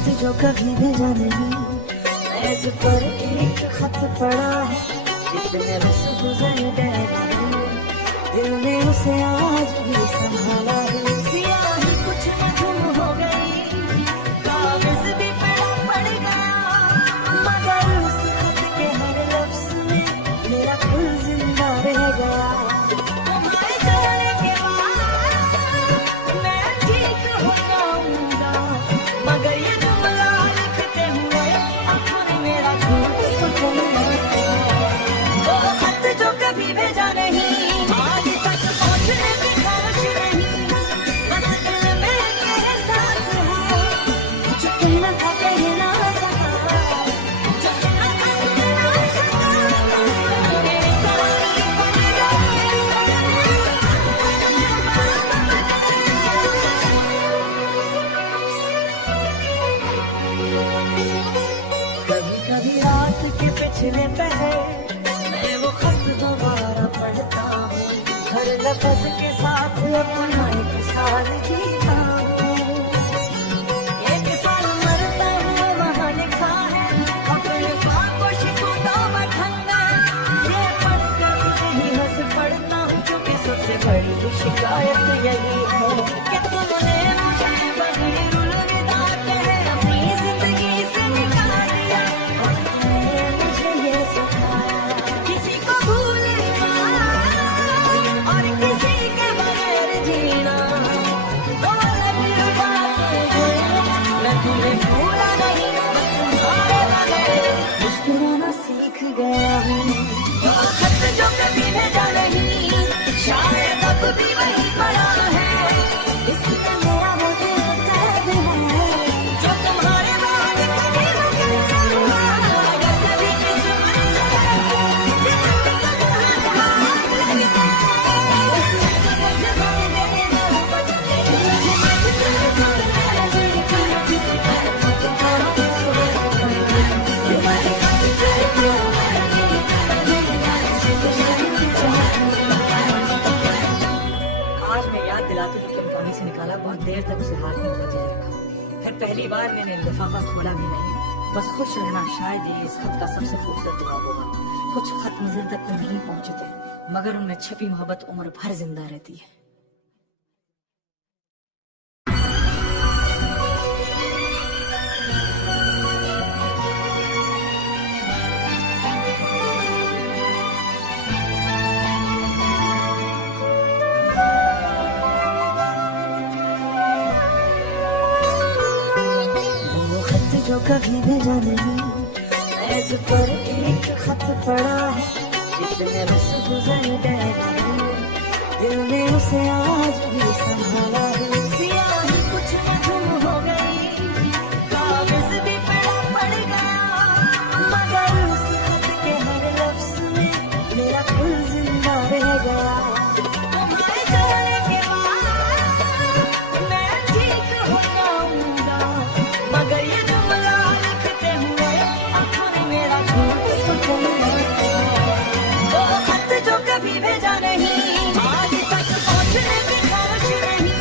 खत जो कभी भेजा नहीं, मेज पर एक खत पड़ा है, कितने बस गुजर गए, दिल ने उसे आज भी संभाला है। स्याही कुछ न गुम हो गई, कागज भी पड़ा पड़ गया, मगर उस खत के हर लफ्ज में मेरा दिल जिंदा रह गया। तुम्हारे जाने के बाद मैं ठीक हो जाऊंगा, मगर ये जुमला लिखते हुए आंखों ने मेरा झूठ कुछ नहीं। वो खत जो कभी भेजा नहीं, आज तक पहुंचने की ख्वाहिश नहीं, बस दिल में ये एहसास है, जो कहना था कह ना सका, जो सुना था सुन ना सका। मेरे सारी कभी कभी रात के पिछले पहर मैं वो खत दोबारा पढ़ता हूँ, हर लफ्ज के साथ अपना एक साल जीता हूँ। एक साल मरता हुआ वहाँ लिखा है, अपने खामोश को दावा ठंडा, ये पढ़कर नहीं हंस पड़ता हूँ, क्योंकि सबसे बड़ी शिकायत यही है कि तुमने मुझे बगैर अलविदा कहे अपनी जिंदगी से निकाल दिया, और तुमने मुझे ये सिखाया किसी को भूलना और किसी के बगैर जीना। दो अलग बातें हैं, मैं तुम्हें भूला नहीं, बस तुम्हारे बगैर मुस्कुराना सीख गया हूँ। वो खत जो कभी भेजा नहीं, शायद अब भी वही पड़ा है, इसमें मेरा वो दिल कैद है, जो तुम्हारे बाद कभी मुझे ना हुआ, अगर कभी किस्मत से दिल का हाथ लग गया, मुझे भर देना बचते आज मैं याद दिलाती हूँ कि पानी से निकाला, बहुत देर तक उसे हाथ में बजाय रखा, फिर पहली बार मैंने लिफाफा खोला भी नहीं। बस खुश रहना शायद ये इस खत का सबसे खूबसूरत जवाब होगा। कुछ खत मंजिल तक तो नहीं पहुंचते, मगर उनमें छिपी मोहब्बत उम्र भर जिंदा रहती है। वो खत जो कभी भेजा नहीं, मेज पर एक खत पड़ा है, कितने बस गुजर गए, दिल ने उसे आज भी संभाला है। स्याही कुछ न गुम हो गई, कागज भी पड़ा पड़ गया, मगर उस खत के हर लफ्ज में मेरा दिल जिंदा रह गया। तुम्हारे जाने के बाद मैं ठीक हो जाऊंगा, मगर ये जुमला लिखते हुए आंखों ने मेरा झूठ कुछ नहीं। वो खत जो कभी भेजा नहीं, आज तक पहुंचने की ख्वाहिश नहीं,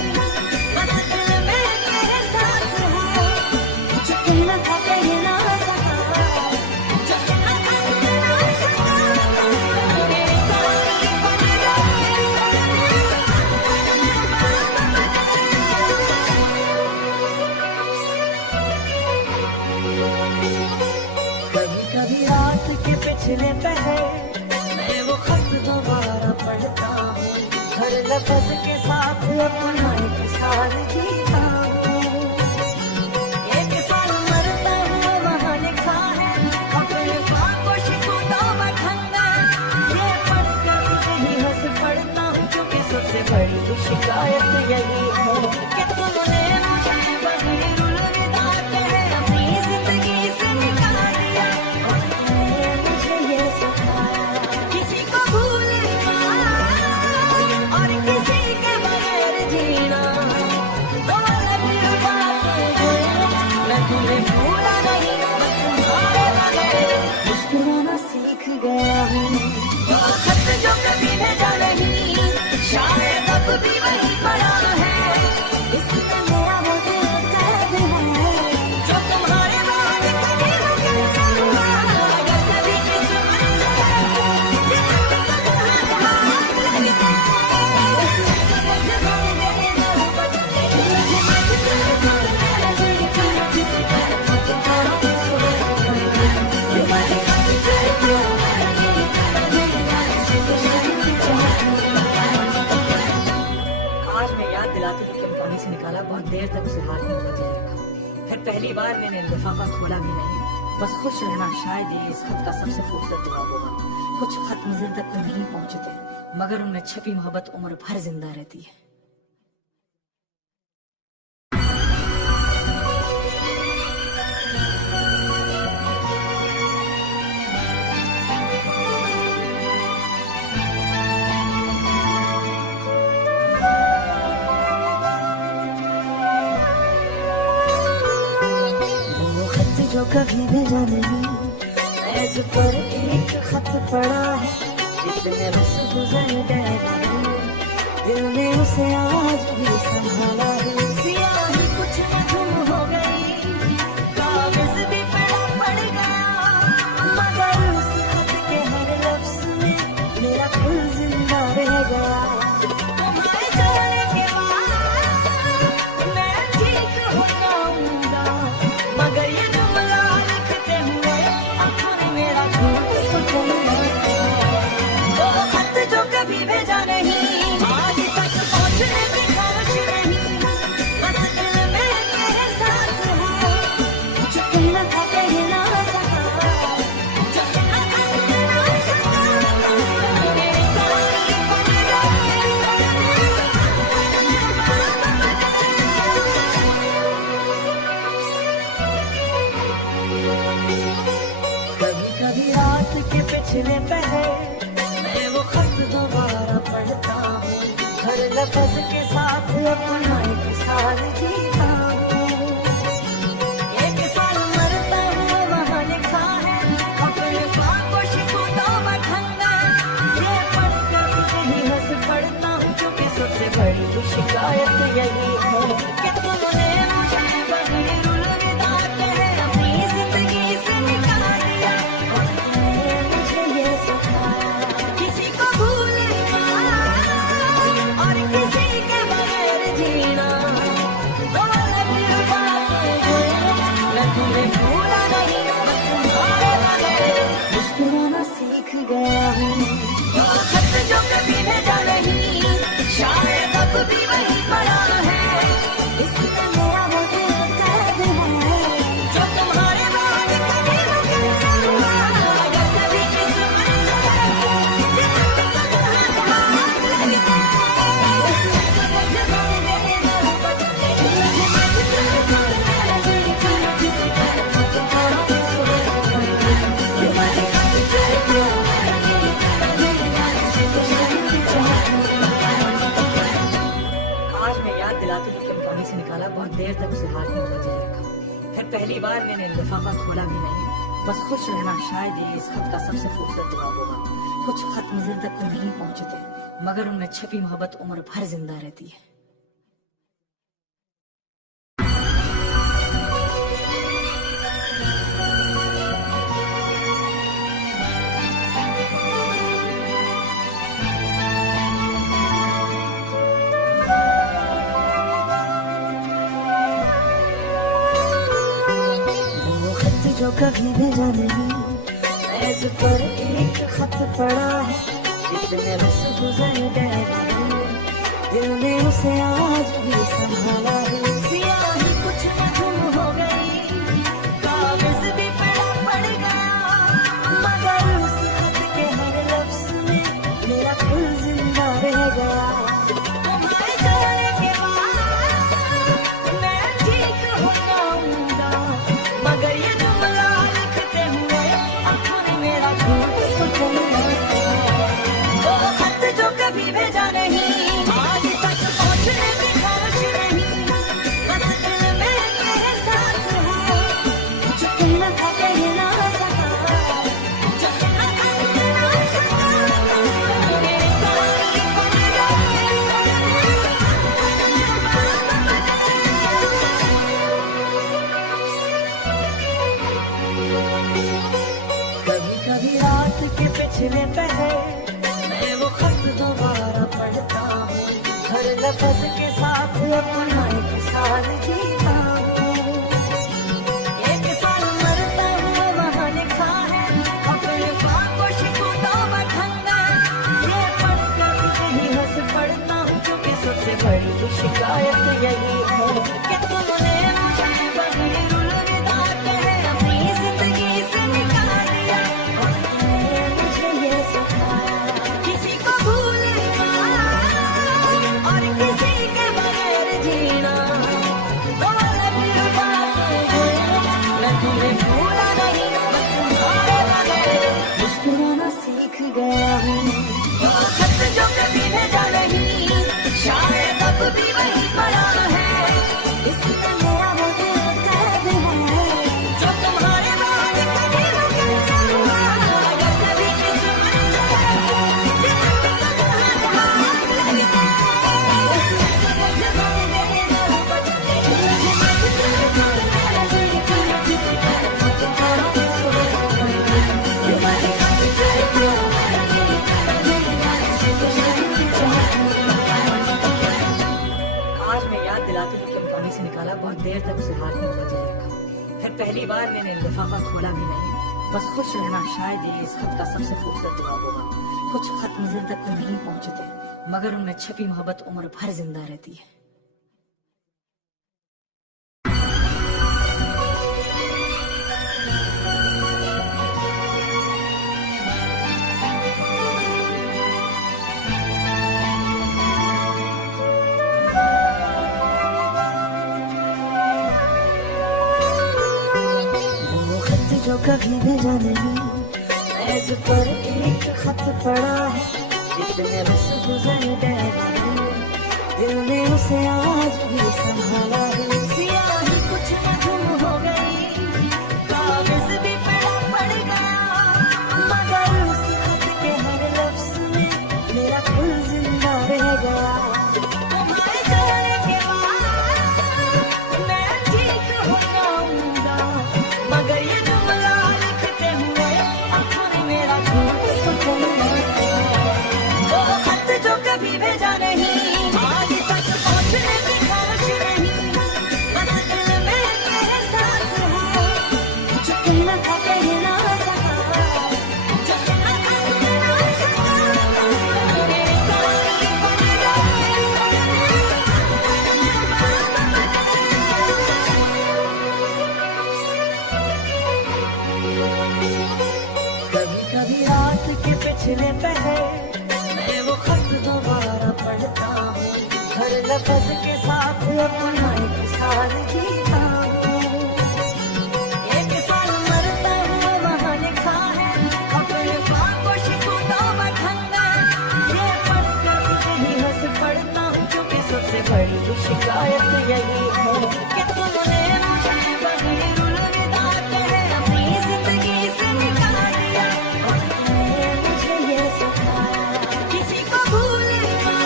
से निकाला, बहुत देर तक उसे हाथ में बजाय रखा। फिर पहली बार मैंने लिफाफा खोला भी नहीं। बस खुश रहना शायद ये इस खत का सबसे खूबसूरत जवाब होगा। कुछ खत मंजिल तक तो नहीं पहुंचते, मगर उनमें छिपी मोहब्बत उम्र भर जिंदा रहती है। जो कभी भेजा नहीं, ऐसे पर एक खत पड़ा है, जितने बस गुजर गए दिल ने उसे आज भी संभाला है। सियाही कुछ न गुम हो गई, कागज भी पड़ा पड़ गया, मगर उस खत के हर लफ्ज में मेरा दिल जिंदा रह गया। तुम्हारे जाने के बाद मैं ठीक हो जाऊंगा, मगर ये जो कभी भेजा नहीं, आज तक पहुंचने की ख्वाहिश नहीं, बस दिल में ये एहसास है, जो कहना था कह ना सका, जो कहना था कह ना सका, मेरे कभी कभी रात के पिछले पहर वो खत दोबारा पढ़ता हूँ, हर लफ्ज के साथ अपना एक साल जीता हूँ। एक साल मरता हुआ वहाँ लिखा है, अपने खामोश को दावा ठंडा, ये पढ़कर नहीं हंस पढ़ता हूँ, क्योंकि सबसे बड़ी शिकायत यही है कि तुमने मुझे बगैर अलविदा कहे अपनी जिंदगी से निकाल दिया, और तुमने मुझे ये सिखाया किसी को भूलना और किसी के बगैर जीना, दो अलग बातें हैं, मैं तुम्हें भूला नहीं, बस तुम्हारे बगैर मुस्कुराना सीख गया हूँ। वो खत जो कभी भेजा नहीं, शायद अब भी वही पड़ा है, इसमें मेरा वो दिल कैद है, जो तुम्हारे बाद कभी न कहूँगा, अगर कभी किस्मत आज मैं याद दिलाती हूँ कि पानी से निकाला, बहुत देर तक उसे हाथ में बजाय रखा। फिर पहली बार मैंने लिफाफा खोला भी नहीं। बस खुश रहना शायद ये इस खत का सबसे खूबसूरत जवाब होगा। कुछ खत मंजिल तक तो नहीं पहुंचते, मगर उनमें छिपी मोहब्बत उम्र भर जिंदा रहती है। जो कभी भेजा नहीं, ऐसे पर एक खत पड़ा है, जितने बस गुजर गए दिल ने उसे आज भी संभाला है। सियाही कुछ न गुम हो गई, कागज भी पड़ा पड़ गया, मगर उस खत के हर लफ्ज में मेरा दिल जिंदा रह गया। तुम्हारे जाने के बाद मैं ठीक हो जाऊंगा, मगर ये कभी भेजा नहीं, आज तक पहुंचने की ख्वाहिश नहीं, गया हूँ। वो खत जो कभी भेजा नहीं, शायद अब भी वही पड़ा है। इसमें मेरा वो दिल कैद है, जो तुम्हारे बाद कभी मुझे ना हुआ। अगर कभी किस्मत से ये हाथ लगे, आज मैं याद दिलाती हूँ कि पानी से निकाला, बहुत देर तक उसे हाथ में बजाय रखा। फिर पहली बार मैंने लिफाफा खोला भी नहीं। बस खुश रहना शायद ये इस खत का सबसे खूबसूरत जवाब होगा। कुछ खत मंजिल तक तो नहीं पहुंचते, मगर उनमें छपी मोहब्बत उम्र भर जिंदा रहती है। वो खत जो कभी भेजा नहीं, ऐसे पर एक खत पड़ा है। जितने बस गुजर गए दिल ने उसे आज भी संभाला है। सियाही कुछ न गुम हो गई, कागज भी पड़ा पड़ गया, मगर उस खत के हर लफ्ज में मेरा दिल जिंदा रह गया। तुम्हारे जाने के बाद मैं ठीक हो जाऊंगा, मगर ये जुमला लिखते हुए आंखों ने मेरा झूठ तो चला। वो खत जो कभी भेजा नहीं, आज तक पहुंचने की ख्वाहिश नहीं, बस दिल में ये एहसास है, जो कहना था कह ना सका, जो सुना था सुन ना सका। मेरे सारे कभी कभी रात के पिछले पहर मैं वो खत दोबारा पढ़ता हूँ। हर लफ्ज के साथ अपना एक साल जीता हूँ। एक साल मरता हुआ वहाँ लिखा है, अपने खामोशी को दावा ठंडा। ये पढ़कर ही हंस पड़ता हूँ, क्योंकि सबसे बड़ी शिकायत यही है कि तुमने मुझे बगैर अलविदा कहे अपनी जिंदगी से निकाल दिया। और तुमने मुझे ये सिखाया, किसी को भूलना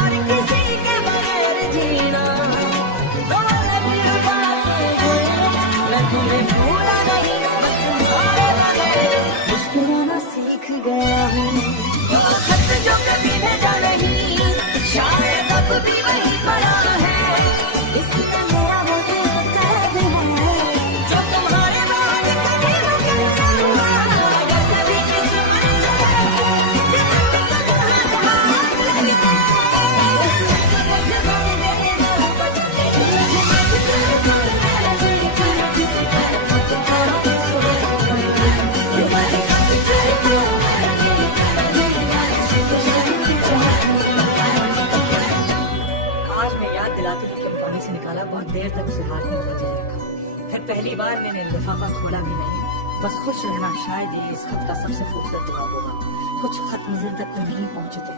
और किसी के बगैर जीना दो अलग बातें हैं। मैं तुम्हें भूला नहीं, बस तुम्हारे बगैर मुस्कुराना सीख गया हूँ। वो खत जो कभी भेजा नहीं, शायद अब भी वही पड़ा है। इसमें मेरा वो दिल कैद है, जो तुम्हारे बाद कभी मुझे ना हुआ। अगर कभी किस्मत से ये हाथ लगे, आज मैं याद दिलाती हूँ कि पानी से निकाला, बहुत देर तक उसे हाथ में बजाय रखा। फिर पहली बार मैंने लिफाफा खोला भी नहीं। बस खुश रहना शायद ये इस खत का सबसे खूबसूरत जवाब होगा। कुछ खत मंजिल तक तो नहीं पहुंचते,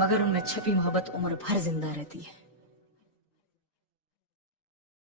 मगर उनमें छपी मोहब्बत उम्र भर जिंदा रहती है।